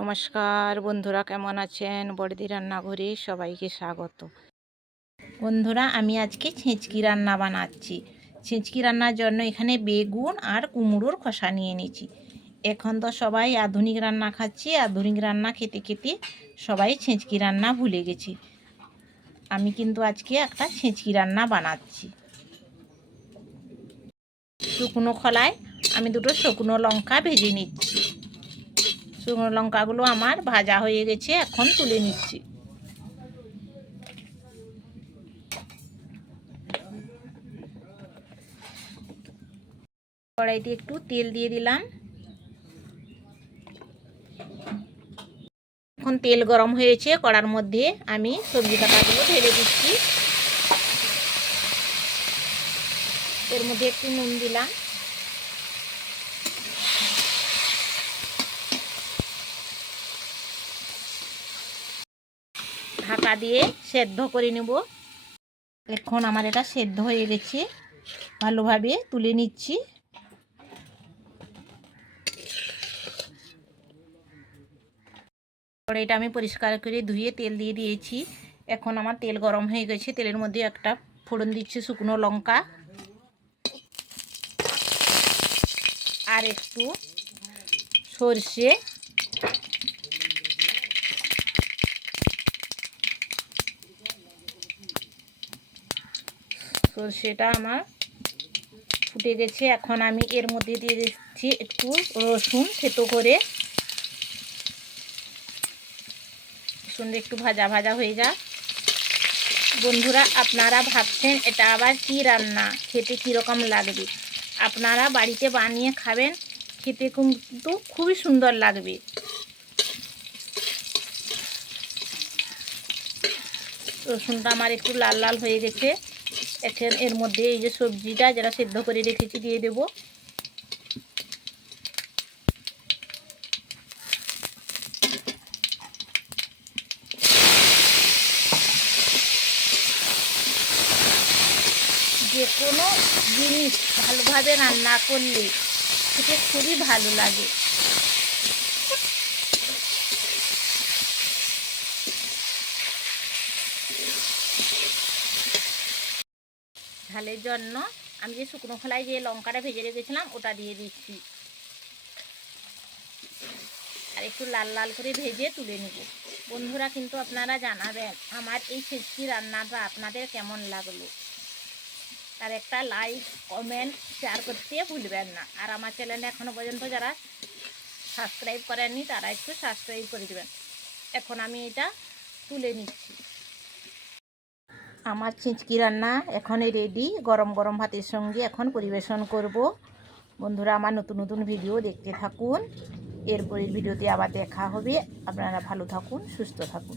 নমস্কার বন্ধুরা, কেমন আছেন? বড়দি রান্নাঘরে সবাইকে স্বাগত। বন্ধুরা, আমি আজকে ছেঁচকি রান্না বানাচ্ছি। ছেঁচকি রান্নার জন্য এখানে বেগুন আর কুমড়োর খোসা নিয়ে নিয়েছি। এখন তো সবাই আধুনিক রান্না খাচ্ছি, আধুনিক রান্না খেতে খেতে সবাই ছেঁচকি রান্না ভুলে গেছি। আমি কিন্তু আজকে একটা ছেঁচকি রান্না বানাচ্ছি। শুকনো খোলায় আমি দুটো শুকনো লঙ্কা ভেজে নিচ্ছি। শুকনো লঙ্কাগুলো আমার ভাজা হয়ে গেছে, এখন তুলে নিচ্ছি। কড়াইতে একটু তেল দিয়ে দিলাম। এখন তেল গরম হয়েছে, কড়ার মধ্যে আমি সবজি কাটাগুলো ঢেলে দিচ্ছি। এর মধ্যে একটু নুন দিলাম, ঢাকা দিয়ে সেদ্ধ করে নেব। এখন আমার এটা সেদ্ধ হয়ে গেছে, ভালোভাবে তুলে নিচ্ছি। কড়াইটা আমি পরিষ্কার করে ধুয়ে তেল দিয়ে দিয়েছি। এখন আমার তেল গরম হয়ে গেছে, তেলের মধ্যে একটা ফোড়ন দিচ্ছি শুকনো লঙ্কা আর একটু সর্ষে, সর্ষেটা আমার ফুটে গেছে। এখন আমি এর মধ্যে দিয়ে দিচ্ছি একটু রসুন থেতো করে। রসুন একটু ভাজা ভাজা হয়ে যা। বন্ধুরা, আপনারা ভাবছেন এটা আবার কি রান্না, খেতে কীরকম লাগবে? আপনারা বাড়িতে বানিয়ে খাবেন, খেতে কিন্তু খুবই সুন্দর লাগবে। রসুনটা আমার একটু লাল লাল হয়ে গেছে। এখন এর মধ্যে এই যে সবজিটা যেটা সেদ্ধ করে রেখেছি দিয়ে দেব। যে কোনো জিনিস ভালোভাবে রান্না করলে খেতে খুবই ভালো লাগে। ঝালের জন্য আমি যে শুকনো খোলায় যে লঙ্কাটা ভেজে রেখেছিলাম ওটা দিয়ে দিচ্ছি, আর একটু লাল লাল করে ভেজে তুলে নেব। বন্ধুরা, কিন্তু আপনারা জানাবেন আমার এই ছেচকি রান্নাটা আপনাদের কেমন লাগলো। আর একটা লাইক, কমেন্ট, শেয়ার করতে ভুলবেন না। আর আমার চ্যানেলে এখনও পর্যন্ত যারা সাবস্ক্রাইব করেননি তারা একটু সাবস্ক্রাইব করে দেবেন। এখন আমি এটা তুলে নিচ্ছি। আমার ছেচকি রান্না এখনই রেডি, গরম গরম ভাতের সঙ্গে এখন পরিবেশন করব। বন্ধুরা, আমার নতুন নতুন ভিডিও দেখতে থাকুন। এরপরের ভিডিওতে আবার দেখা হবে। আপনারা ভালো থাকুন, সুস্থ থাকুন।